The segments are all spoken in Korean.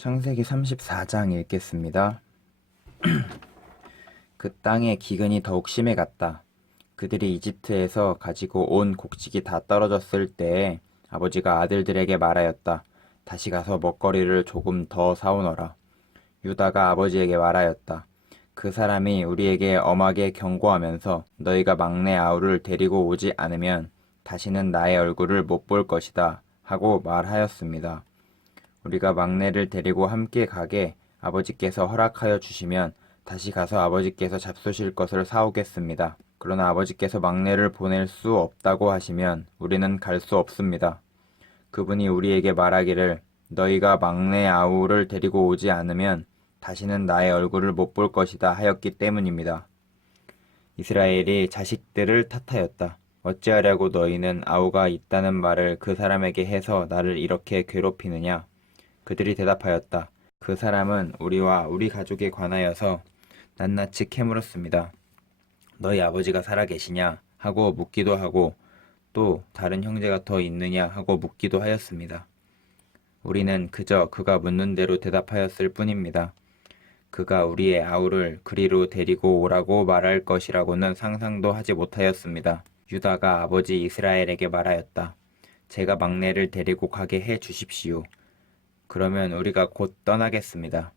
창세기 34장 읽겠습니다. 그 땅의 기근이 더욱 심해갔다. 그들이 이집트에서 가지고 온 곡식이 다 떨어졌을 때에 아버지가 아들들에게 말하였다. 다시 가서 먹거리를 조금 더 사오너라. 유다가 아버지에게 말하였다. 그 사람이 우리에게 엄하게 경고하면서 너희가 막내 아우를 데리고 오지 않으면 다시는 나의 얼굴을 못 볼 것이다 하고 말하였습니다. 우리가 막내를 데리고 함께 가게 아버지께서 허락하여 주시면 다시 가서 아버지께서 잡수실 것을 사오겠습니다. 그러나 아버지께서 막내를 보낼 수 없다고 하시면 우리는 갈 수 없습니다. 그분이 우리에게 말하기를 너희가 막내 아우를 데리고 오지 않으면 다시는 나의 얼굴을 못 볼 것이다 하였기 때문입니다. 이스라엘이 자식들을 탓하였다. 어찌하려고 너희는 아우가 있다는 말을 그 사람에게 해서 나를 이렇게 괴롭히느냐? 그들이 대답하였다. 그 사람은 우리와 우리 가족에 관하여서 낱낱이 캐물었습니다. 너희 아버지가 살아계시냐? 하고 묻기도 하고 또 다른 형제가 더 있느냐? 하고 묻기도 하였습니다. 우리는 그저 그가 묻는 대로 대답하였을 뿐입니다. 그가 우리의 아우를 그리로 데리고 오라고 말할 것이라고는 상상도 하지 못하였습니다. 유다가 아버지 이스라엘에게 말하였다. 제가 막내를 데리고 가게 해 주십시오. 그러면 우리가 곧 떠나겠습니다.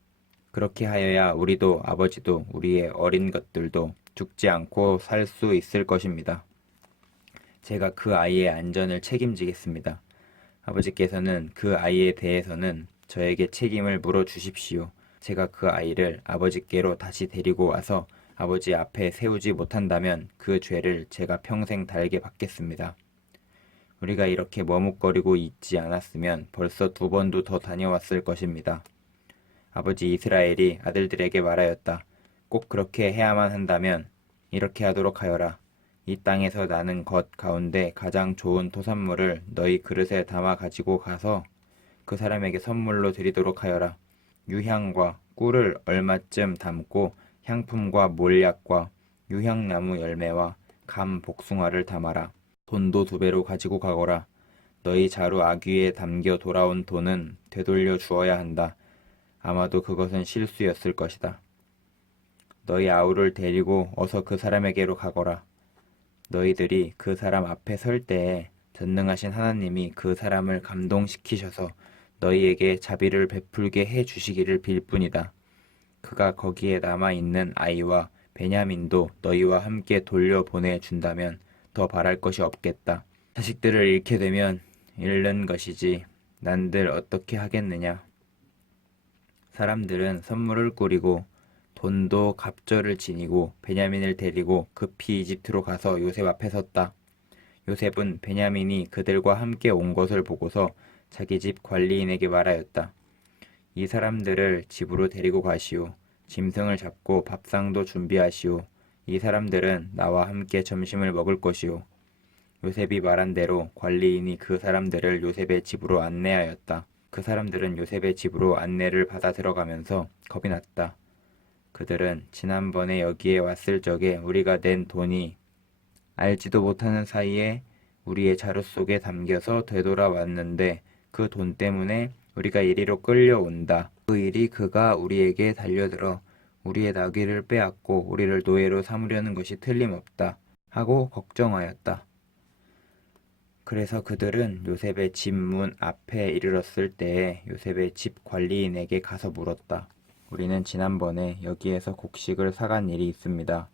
그렇게 하여야 우리도 아버지도 우리의 어린 것들도 죽지 않고 살 수 있을 것입니다. 제가 그 아이의 안전을 책임지겠습니다. 아버지께서는 그 아이에 대해서는 저에게 책임을 물어 주십시오. 제가 그 아이를 아버지께로 다시 데리고 와서 아버지 앞에 세우지 못한다면 그 죄를 제가 평생 달게 받겠습니다. 우리가 이렇게 머뭇거리고 있지 않았으면 벌써 2번도 더 다녀왔을 것입니다. 아버지 이스라엘이 아들들에게 말하였다. 꼭 그렇게 해야만 한다면 이렇게 하도록 하여라. 이 땅에서 나는 것 가운데 가장 좋은 토산물을 너희 그릇에 담아 가지고 가서 그 사람에게 선물로 드리도록 하여라. 유향과 꿀을 얼마쯤 담고 향품과 몰약과 유향나무 열매와 감 복숭아를 담아라. 돈도 2배로 가지고 가거라. 너희 자루 아귀에 담겨 돌아온 돈은 되돌려 주어야 한다. 아마도 그것은 실수였을 것이다. 너희 아우를 데리고 어서 그 사람에게로 가거라. 너희들이 그 사람 앞에 설 때에 전능하신 하나님이 그 사람을 감동시키셔서 너희에게 자비를 베풀게 해 주시기를 빌 뿐이다. 그가 거기에 남아있는 아이와 베냐민도 너희와 함께 돌려보내 준다면 더 바랄 것이 없겠다. 자식들을 잃게 되면 잃는 것이지 난들 어떻게 하겠느냐. 사람들은 선물을 꾸리고 돈도 갑절을 지니고 베냐민을 데리고 급히 이집트로 가서 요셉 앞에 섰다. 요셉은 베냐민이 그들과 함께 온 것을 보고서 자기 집 관리인에게 말하였다. 이 사람들을 집으로 데리고 가시오. 짐승을 잡고 밥상도 준비하시오. 이 사람들은 나와 함께 점심을 먹을 것이오. 요셉이 말한 대로 관리인이 그 사람들을 요셉의 집으로 안내하였다. 그 사람들은 요셉의 집으로 안내를 받아 들어가면서 겁이 났다. 그들은 지난번에 여기에 왔을 적에 우리가 낸 돈이 알지도 못하는 사이에 우리의 자루 속에 담겨서 되돌아왔는데 그 돈 때문에 우리가 이리로 끌려온다. 그 일이 그가 우리에게 달려들어 우리의 나귀를 빼앗고 우리를 노예로 삼으려는 것이 틀림없다 하고 걱정하였다. 그래서 그들은 요셉의 집 문 앞에 이르렀을 때에 요셉의 집 관리인에게 가서 물었다. 우리는 지난번에 여기에서 곡식을 사간 일이 있습니다.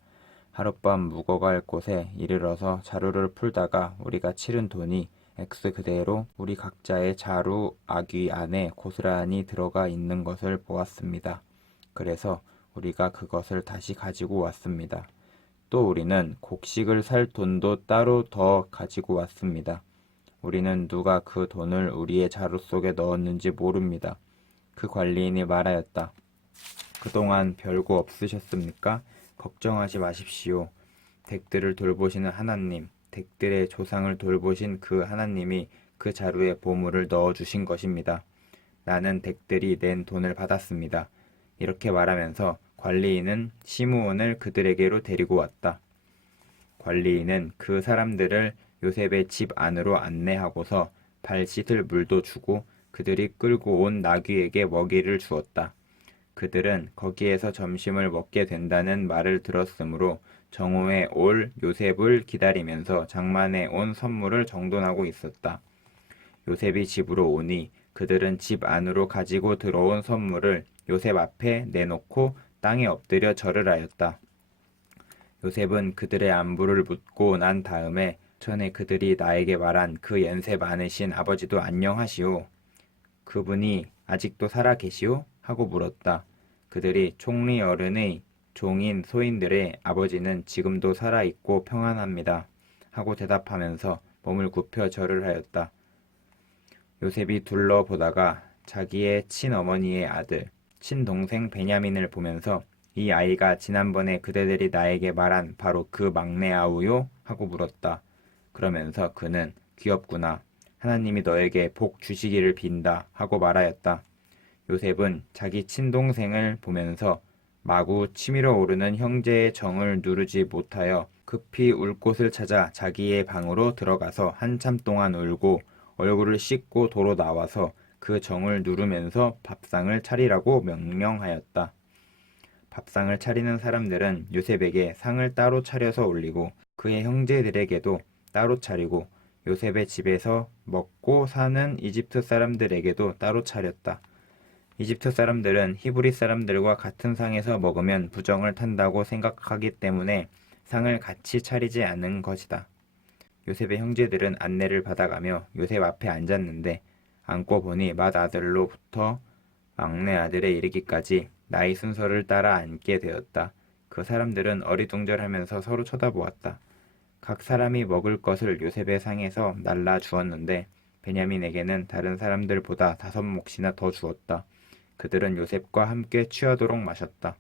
하룻밤 묵어갈 곳에 이르러서 자루를 풀다가 우리가 치른 돈이 X 그대로 우리 각자의 자루 아귀 안에 고스란히 들어가 있는 것을 보았습니다. 그래서 우리가 그것을 다시 가지고 왔습니다. 또 우리는 곡식을 살 돈도 따로 더 가지고 왔습니다. 우리는 누가 그 돈을 우리의 자루 속에 넣었는지 모릅니다. 그 관리인이 말하였다. 그동안 별거 없으셨습니까? 걱정하지 마십시오. 댁들을 돌보시는 하나님, 댁들의 조상을 돌보신 그 하나님이 그 자루에 보물을 넣어주신 것입니다. 나는 댁들이 낸 돈을 받았습니다. 이렇게 말하면서 관리인은 시므온을 그들에게로 데리고 왔다. 관리인은 그 사람들을 요셉의 집 안으로 안내하고서 발 씻을 물도 주고 그들이 끌고 온 나귀에게 먹이를 주었다. 그들은 거기에서 점심을 먹게 된다는 말을 들었으므로 정오에 올 요셉을 기다리면서 장만에 온 선물을 정돈하고 있었다. 요셉이 집으로 오니 그들은 집 안으로 가지고 들어온 선물을 요셉 앞에 내놓고 땅에 엎드려 절을 하였다. 요셉은 그들의 안부를 묻고 난 다음에 전에 그들이 나에게 말한 그 연세 많으신 아버지도 안녕하시오. 그분이 아직도 살아 계시오? 하고 물었다. 그들이 총리 어른의 종인 소인들의 아버지는 지금도 살아 있고 평안합니다. 하고 대답하면서 몸을 굽혀 절을 하였다. 요셉이 둘러보다가 자기의 친어머니의 아들, 친동생 베냐민을 보면서 이 아이가 지난번에 그대들이 나에게 말한 바로 그 막내 아우요? 하고 물었다. 그러면서 그는 귀엽구나. 하나님이 너에게 복 주시기를 빈다. 하고 말하였다. 요셉은 자기 친동생을 보면서 마구 치밀어 오르는 형제의 정을 누르지 못하여 급히 울 곳을 찾아 자기의 방으로 들어가서 한참 동안 울고 얼굴을 씻고 도로 나와서 그 정을 누르면서 밥상을 차리라고 명령하였다. 밥상을 차리는 사람들은 요셉에게 상을 따로 차려서 올리고 그의 형제들에게도 따로 차리고 요셉의 집에서 먹고 사는 이집트 사람들에게도 따로 차렸다. 이집트 사람들은 히브리 사람들과 같은 상에서 먹으면 부정을 탄다고 생각하기 때문에 상을 같이 차리지 않은 것이다. 요셉의 형제들은 안내를 받아가며 요셉 앞에 앉았는데 앉고 보니 맏아들로부터 막내 아들에 이르기까지 나이 순서를 따라 앉게 되었다. 그 사람들은 어리둥절하면서 서로 쳐다보았다. 각 사람이 먹을 것을 요셉의 상에서 날라 주었는데 베냐민에게는 다른 사람들보다 5몫이나 더 주었다. 그들은 요셉과 함께 취하도록 마셨다.